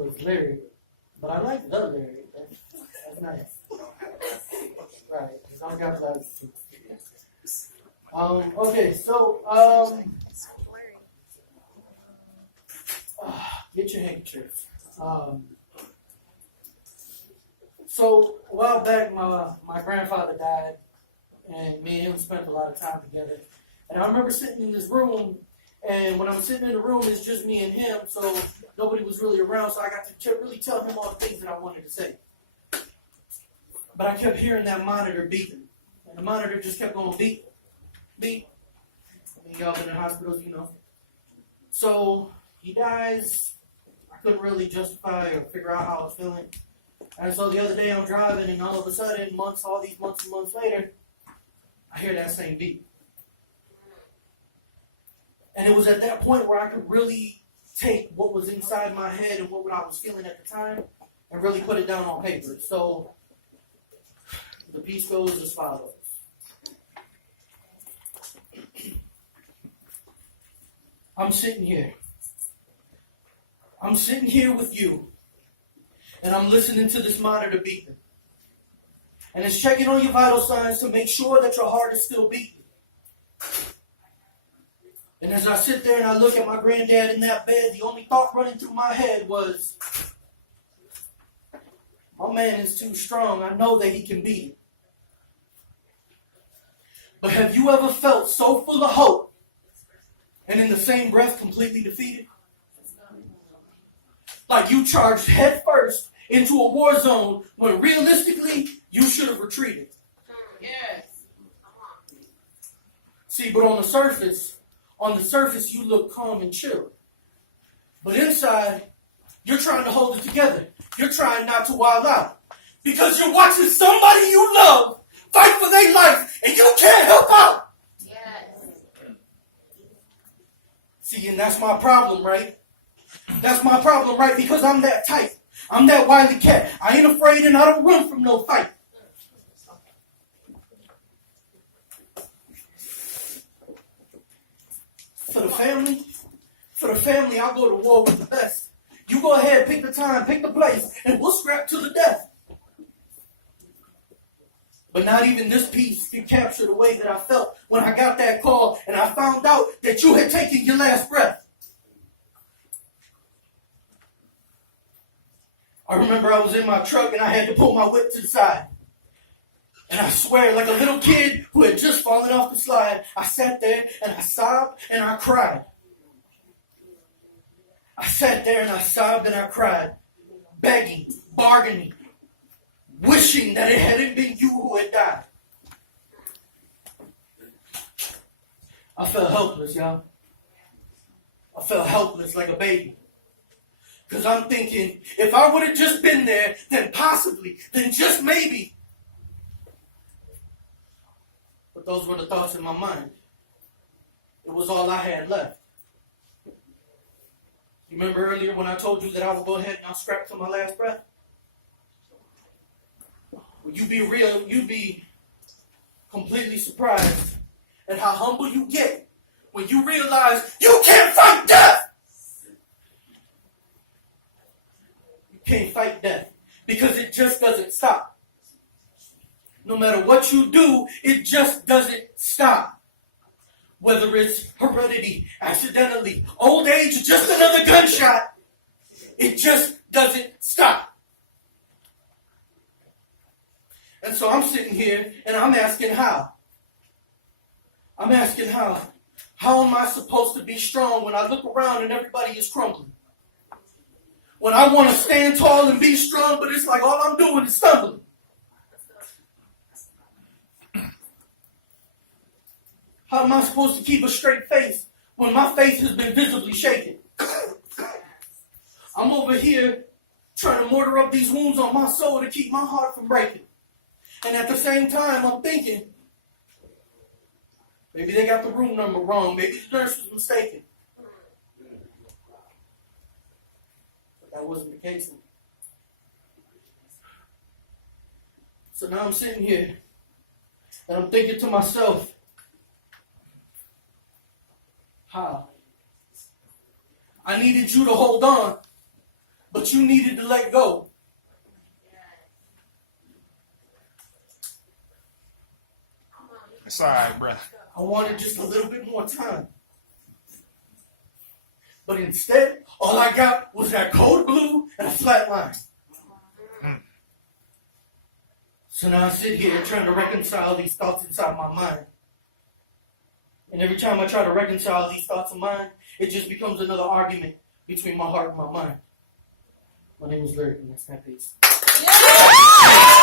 so it's Larry. But I like the Larry. That's nice. Right. He's on got glasses too. Okay, so get your handkerchief. So a while back, my grandfather died, and me and him spent a lot of time together. And I remember sitting in this room, and when I'm sitting in the room, it's just me and him, so nobody was really around, so I got to really tell him all the things that I wanted to say. But I kept hearing that monitor beeping, and the monitor just kept going beep, beep. I mean, y'all been in hospitals, you know. So he dies. I couldn't really justify or figure out how I was feeling. And so the other day I'm driving, and all of a sudden, all these months and months later, I hear that same beep. And it was at that point where I could really take what was inside my head and what I was feeling at the time and really put it down on paper. So the piece goes as follows. I'm sitting here. I'm sitting here with you. And I'm listening to this monitor beeping. And it's checking on your vital signs to make sure that your heart is still beating. And as I sit there and I look at my granddad in that bed, the only thought running through my head was, my man is too strong. I know that he can beat it. But have you ever felt so full of hope and in the same breath completely defeated? Like you charged head first into a war zone when realistically you should have retreated. Yes. See, but on the surface you look calm and chill. But inside, you're trying to hold it together. You're trying not to wild out. Because you're watching somebody you love fight for their life and you can't help out. Yes. See, and that's my problem, right? That's my problem, right? Because I'm that type. I'm that wily cat. I ain't afraid and I don't run from no fight. For the family, I'll go to war with the best. You go ahead, pick the time, pick the place, and we'll scrap to the death. But not even this piece can capture the way that I felt when I got that call and I found out that you had taken your last breath. I remember I was in my truck and I had to pull my whip to the side. And I swear, like a little kid who had just fallen off the slide, I sat there and I sobbed and I cried. I sat there and I sobbed and I cried, begging, bargaining, wishing that it hadn't been you who had died. I felt helpless, y'all. I felt helpless like a baby. Because I'm thinking, if I would have just been there, then possibly, then just maybe. But those were the thoughts in my mind. It was all I had left. You remember earlier when I told you that I would go ahead and I'll scrap to my last breath? When you be real, you'd be completely surprised at how humble you get when you realize you can't fight death. You can't fight death because it just doesn't stop. No matter what you do, it just doesn't stop. Whether it's heredity, accidentally, old age, just another gunshot, it just doesn't stop. And so I'm sitting here and I'm asking how. I'm asking how. How am I supposed to be strong when I look around and everybody is crumbling? When I want to stand tall and be strong, but it's like all I'm doing is stumbling. How am I supposed to keep a straight face when my face has been visibly shaken? I'm over here trying to mortar up these wounds on my soul to keep my heart from breaking. And at the same time, I'm thinking, maybe they got the room number wrong. Maybe the nurse was mistaken. But that wasn't the case. So now I'm sitting here, and I'm thinking to myself, how? I needed you to hold on but you needed to let go. It's all right, brother. I wanted just a little bit more time. But instead, all I got was that code blue and a flat line. So now I sit here trying to reconcile these thoughts inside my mind. And every time I try to reconcile these thoughts of mine, it just becomes another argument between my heart and my mind. My name is Larry, and that's my piece. Yes.